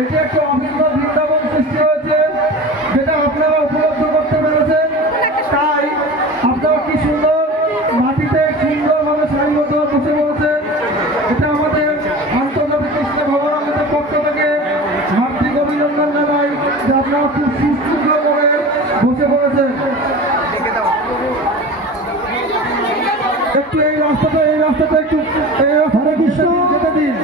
এটি একটা অভিন্ন বৃন্দাবন সৃষ্টি হয়েছে, যেটা আপনারা উপলব্ধ করতে পেরেছেন। তাই আপনারা কি সুন্দর মাটিতে সুন্দরভাবে সারিবদ্ধ বসে পড়েছেন। এটা আমাদের আন্তর্জাতিক কৃষ্ণ ভগবানের পক্ষ থেকে হার্দিক অভিনন্দন জানাই যে আপনারা খুব সুস্থভাবে বসে পড়েছেন। একটু এই রাস্তাটা একটু হরে কৃষ্ণ যেতে দিন।